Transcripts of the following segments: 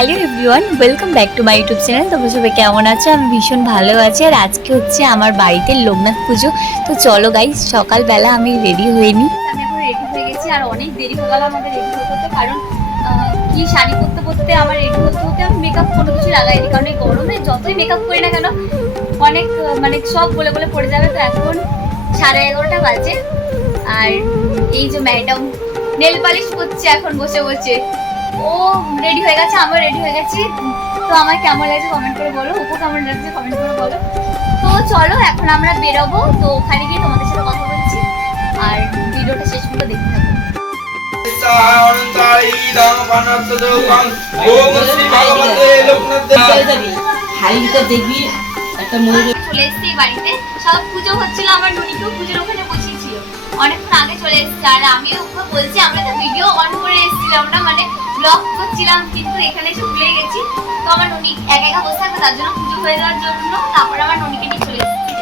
Hello everyone, welcome back to my YouTube channel. তোমরা সবাই কেমন আছো? আমি ভীষণ ভালো আছি। আর আজকে হচ্ছে আমার বাড়িতে লোকনাথ পুজো। তো চলো গাইস, সকালবেলা আমি রেডি হয়ে নিই। আমি এখন রেডি হয়ে গেছি আর অনেক দেরি হয়ে গেল আমাদের রেডি হতে, কারণ কি শাড়ি পরতে পরতে আমার রেডি হতে আমি মেকআপ কোনো কিছু লাগাইনি, কারণ এই গরমে যতই মেকআপ করি না কেন অনেক মানে সব বলে বলে পড়ে যাবে। তো এখন 11:30 বাজে আর এই যে ম্যাডাম নেল পালিশ করছে এখন বসে বসে, ও রেডি হয়ে গেছে, আমিও রেডি হয়ে গেছি। তো আমার কেমন লাগছে কমেন্ট করে বলো, ওপো কেমন লাগছে কমেন্ট করে বলো। তো চলো এখন আমরা বেরোবো, তো ওখানে গিয়ে তোমাদের সাথে কথা বলছি আর ভিডিওটা শেষ পর্যন্ত দেখতে থাকো। দেখবি একটা ময়ূর চলে এসেছি বাড়িতে, সব পুজো হচ্ছিল, আমার ননিকেও পুজোর ওখানে বসিয়েছিল, অনেকক্ষণ আগে চলে এসেছে। আর আমিও ওকে বলছি, আমরা তো ভিডিও অন করে এসেছিলাম না, মানে ব্লগ করছিলাম, কিন্তু এখানে এসে ভুলে গেছি। তো আমার ননি একা একা বসে থাকবে, তার জন্য পুজো হয়ে যাওয়ার জন্য তারপরে আমার ননিকে নিয়ে চলে এসেছি।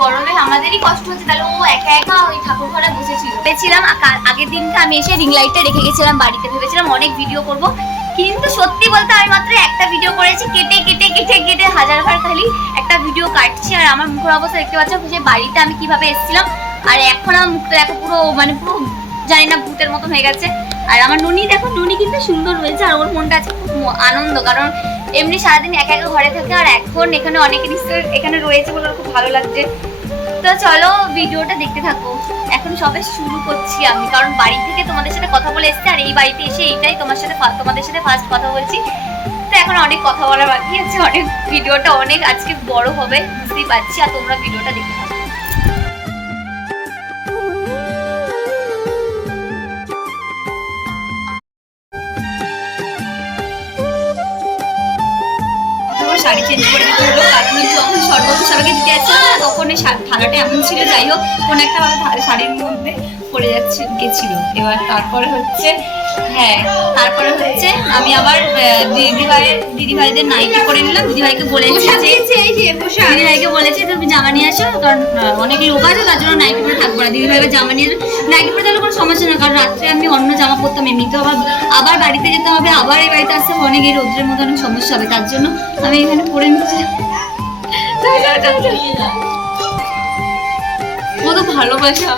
গরমে আমাদেরই কষ্ট হচ্ছে, তাহলে ও একা একা ওই ঠাকুর ঘরে বসেছিল। ভেবেছিলাম আগের দিনটা আমি এসে রিং লাইটটা রেখে গেছিলাম বাড়িতে, ভেবেছিলাম অনেক ভিডিও করব, কিন্তু সত্যি বলতে আমি মাত্র একটা ভিডিও করেছি, কেটে কেটে কেটে কেটে হাজারবার খালি একটা ভিডিও কাটছি। আর আমার মুখের অবস্থা দেখতে পাচ্ছ, যে বাড়িতে আমি কিভাবে এসেছিলাম, আর এখন আমার মুখটা দেখো পুরো মানে পুরো জানি না ভূতের মতন হয়ে গেছে। আর আমার নুনি দেখো, নুনি কিন্তু সুন্দর হয়েছে, আর ওর মনটা আছে খুব আনন্দ, কারণ এমনি সারাদিন একা একা ঘরে থাকে, আর এখন এখানে অনেকে নিশ্চয় এখানে রয়েছে বলে খুব ভালো লাগছে। তো চলো ভিডিওটা দেখতে থাকো। এখন সবে শুরু করছি আমি, কারণ বাড়ি থেকে তোমাদের সাথে কথা বলে এসেছি, আর এই বাড়িতে এসে এইটাই তোমাদের সাথে ফার্স্ট কথা বলছি। তো এখন অনেক কথা বলার বাকি আছে, অনেক ভিডিওটা অনেক আজকে বড় হবে বুঝতেই পারছি, আর তোমরা ভিডিওটা দেখতে থাকো। শাড়ি চেঞ্জ করে দিতে হলো, কারণ যখন সর্বত সবাইকে দিতে যাচ্ছে না, তখন এই থালাটা এমন ছিল, যাই হোক কোনো একটা শাড়ির মধ্যে পড়ে গেছিল। এবার তারপরে হচ্ছে আমি আবার দিদিভাইদের নাইটি করে নিলাম। দিদিভাইকে বলেছি তুমি জামা নিয়ে আসো, কারণ অনেক লোক আছে, তার জন্য নাইটি পরে থাকবো না। দিদিভাই জামা নিয়ে নাইটি পরে তাহলে কোনো সমস্যা না, কারণ রাত্রে আমি অন্য জামা পরতাম, এমনিতে আবার বাড়িতে যেতে হবে, আবার এই বাড়িতে আসতে অনেক এই রোদ্রের মধ্যে অনেক সমস্যা হবে, তার জন্য আমি এখানে পরে নিচ্ছি। কত ভালোবাসা,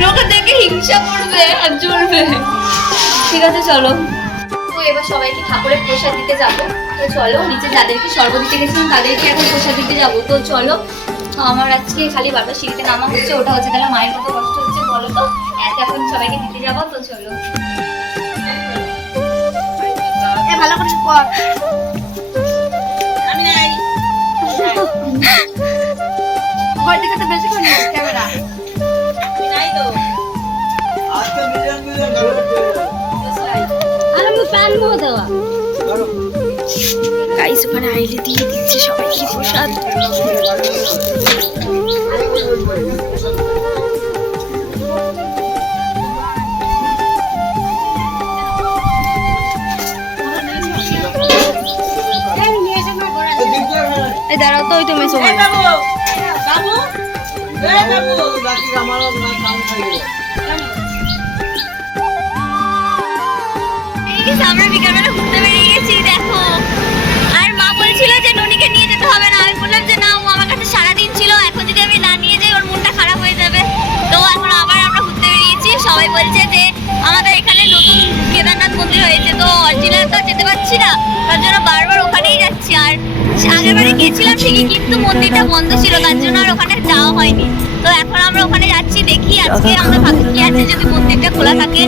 লোকে দেখে হিংসা করবে আর জ্বলবে। ঠিক আছে চলো, তো এবার সবাইকে ঠাকুরের প্রসাদ দিতে যাবো। তো চলো, নিচে যাদেরকে স্বর্গ দিতে গেছিলাম তাদেরকে এখন প্রসাদ দিতে যাবো। তো চলো, আমার আজকে খালি বারবার সিঁড়িতে নামা হচ্ছে, ওটা হচ্ছে, তাহলে মায়ের কত কষ্ট হচ্ছে বলো তো, এখন সবাইকে দিতে যাবো। তো চলো, ভালো করে পড়, আমি নাই ঘর থেকে তো বেশি করে নিস ক্যামেরা, আমি নাই তো আজকে মিলিয়ন আর আমি প্যান মো দেওয়া গাইস, ওখানে আইলে দিয়ে দিচ্ছে সবাইকে প্রসাদ। দাঁড়াও তো, ওই তুমি সময় আমরা বিকালবেলা ঘুরতে বেরিয়ে গেছি দেখো। আর মা বলছিল যে ননিকে নিয়ে যেতে হবে না, আমি বললাম যে না, ও আমার কাছে সারাদিন ছিল, এখন যদি আমি না নিয়ে যাই ওর মনটা খারাপ হয়ে যাবে। তো এখন আবার আমরা ঘুরতে বেরিয়েছি, সবাই বলছে যে আমাদের এখানে নতুন কেদারনাথ মন্দির হয়েছে, তো অরিজিনাল তো যেতে পারছি না, তার জন্য বারবার ওখানেই যাচ্ছি। আর আগের বারে গেছিলাম ঠিকই, কিন্তু মন্দিরটা বন্ধ ছিল, তার জন্য আর ওখানে যাওয়া হয়নি। তো এখন আমরা ওখানে যাচ্ছি, দেখি আজকে আমাদের ভাগ্যে কি আছে, যদি মন্দিরটা খোলা থাকে।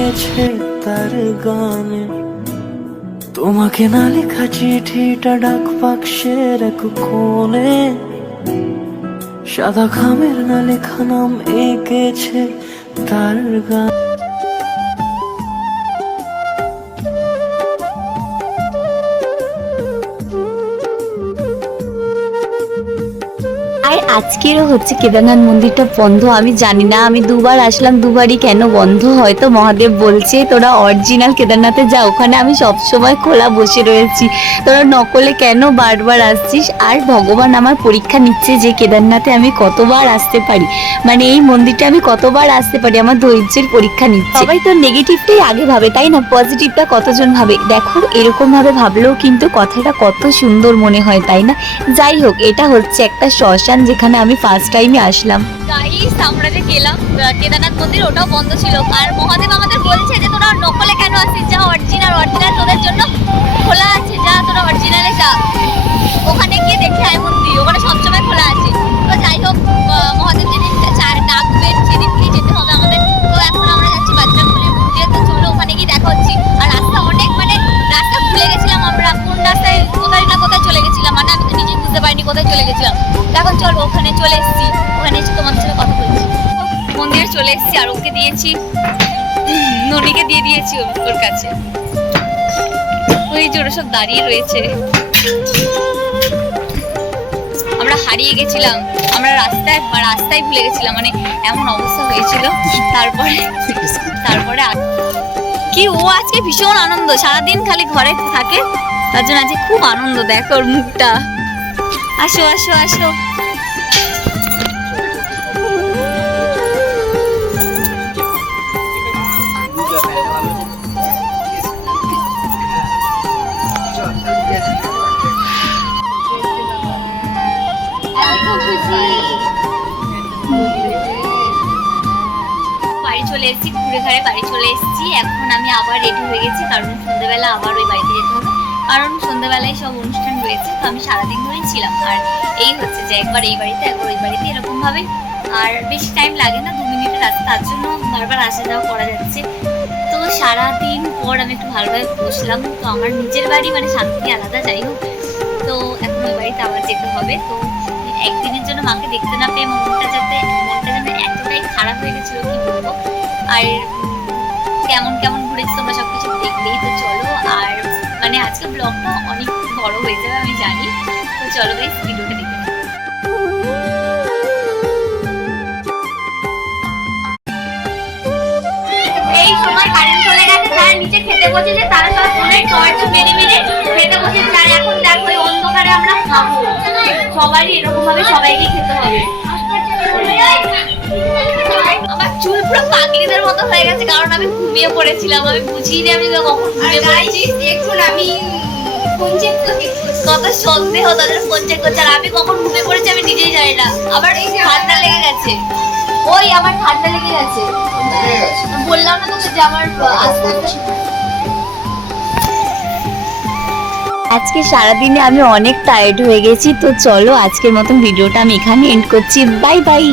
তার গানে তোমাকে না লেখা চিঠিটা ডাক বাক্সের এক কোণে, সাদা খামের না লেখা নাম এঁকেছে তার গান। আর আজকেরও হচ্ছে কেদারনাথ মন্দিরটা বন্ধ। আমি জানি না, আমি দুবার আসলাম, দুবারই কেন বন্ধ। হয়তো মহাদেব বলছে তোরা অরিজিনাল কেদারনাথে যা, ওখানে আমি সবসময় খোলা বসে রয়েছি, তোরা নকলে কেন বারবার আসছিস। আর ভগবান আমার পরীক্ষা নিচ্ছে যে কেদারনাথে আমি কতবার আসতে পারি, মানে এই মন্দিরটা আমি কতবার আসতে পারি, আমার ধৈর্যের পরীক্ষা নিচ্ছে। সবাই তো নেগেটিভটাই আগে ভাবে তাই না, পজিটিভটা কতজন ভাবে। দেখো এরকম ভাবে ভাবলেও কিন্তু কথাটা কত সুন্দর মনে হয় তাই না। যাই হোক, এটা হচ্ছে একটা শ্মশান যেখানে আমি ফার্স্ট টাইমে আসলাম। গাইস আমরা যে গেলাম কেদারনাথ মন্দির, ওটাও বন্ধ ছিল। আর মহাদেব আমাদের বলছে যে তোরা নকলে কেন আসিস, যা অরিজিনাল তোদের জন্য খোলা আছে, যা তোরা অরিজিনালে যা, ওখানে গিয়ে দেখে আয় মন্দির, ওখানে সবসময় খোলা আছে। তো যাই হোক, মহাদেব যেদিন ডাকবেন সেদিন গিয়ে যেতে হবে আমাদের। তো এখন আমরা যাচ্ছি বাজরংবলীর মন্দিরে, তো চলো ওখানে গিয়ে দেখা হচ্ছে। আর রাস্তা অনেক, মানে রাস্তা ভুলে গেছিলাম আমরা, কোন রাস্তায় কোথায় না কোথায় চলে গেছিলাম, মানে আমি তো নিজেই বুঝতে পারিনি কোথায় চলে গেছিলাম। এখন চলো ওখানে চলে এসেছি, ওখানে এসে তোমাদের সাথে কথা বলছি। মন্দিরে চলে এসেছি আর ওকে দিয়েছি, ননিকে দিয়ে দিয়েছি ওর কাছে। ওই যে ওরা সব দাঁড়িয়ে রয়েছে। আমরা হারিয়ে গেছিলাম, আমরা রাস্তায় ভুলে গেছিলাম, মানে এমন অবস্থা হয়েছিল। তারপরে কি ও আজকে ভীষণ আনন্দ, সারাদিন খালি ঘরে থাকে, তার জন্য আজকে খুব আনন্দ। দেখো ওর মুখটা। আসো আসো আসো। বাড়ি চলে এসেছি, ঘুরে ঘাড়ে বাড়ি চলে এসেছি। এখন আমি আবার রেডি হয়ে গেছি, কারণ সন্ধ্যেবেলা আবার ওই বাড়িতে যেতে হবে, কারণ সন্ধ্যেবেলায় সব অনুষ্ঠান রয়েছে। তো আমি সারাদিন ধরেই ছিলাম। আর এই হচ্ছে যে একবার এই বাড়িতে একবার ওই বাড়িতে, এরকম ভাবে। আর বেশি টাইম লাগে না, 2 মিনিটের রাস্তা, তার জন্য বারবার আসা যাওয়া করা যাচ্ছে। তো সারাদিন পর আমি একটু ভালোভাবে বসলাম। তো আমার নিজের বাড়ি মানে শান্তি আলাদা। যাই হোক, তো এখন ওই বাড়িতে আবার যেতে হবে। তো একদিনের জন্য মাকে দেখতে না পেয়ে মনটা যেন এতটাই খারাপ হয়ে গেছিল, কি বলবো। আর কেমন কেমন ঘুরেছি তোমরা সবকিছু দেখলেই তো। চলো, আর মানে আজকে ব্লগটা অনেক বড় হয়ে যাবে আমি জানি। তো চলো গাইস, ভিডিওটা দেখে নাও। এই সময় কারেন্ট চলে গেছে, তারা নিচে খেতে বসেছে, তারা সব ফোনের টর্চ মেরে মেরে খেতে বসেছে। আর এখন দেখো এই অন্ধকারে আমরা খাবো, সবারই এরকম ভাবে সবাইকে খেতে হবে। আমার চুল পুরো পাগলিদের মতো হয়ে গেছে, কারণ আমি ঘুমিয়ে পড়েছিলাম। আমি বুঝিনি আমি কখন ঘুমিয়ে পড়েছি। দেখুন আমি কত সন্দেহ তাদের ফোন চেক করছে, আর আমি কখন ঘুমিয়ে পড়েছি আমি নিজেই জানি না। আবার ঠান্ডা লেগে গেছে, ওই আমার ঠান্ডা লেগে গেছে। বললাম না তোকে যে আমার আস্তে আস্তে। আজকে সারাদিনে আমি অনেক টায়ার্ড হয়ে গেছি। তো চলো আজকের মতন ভিডিওটা আমি এখানে এন্ড করছি। Bye bye.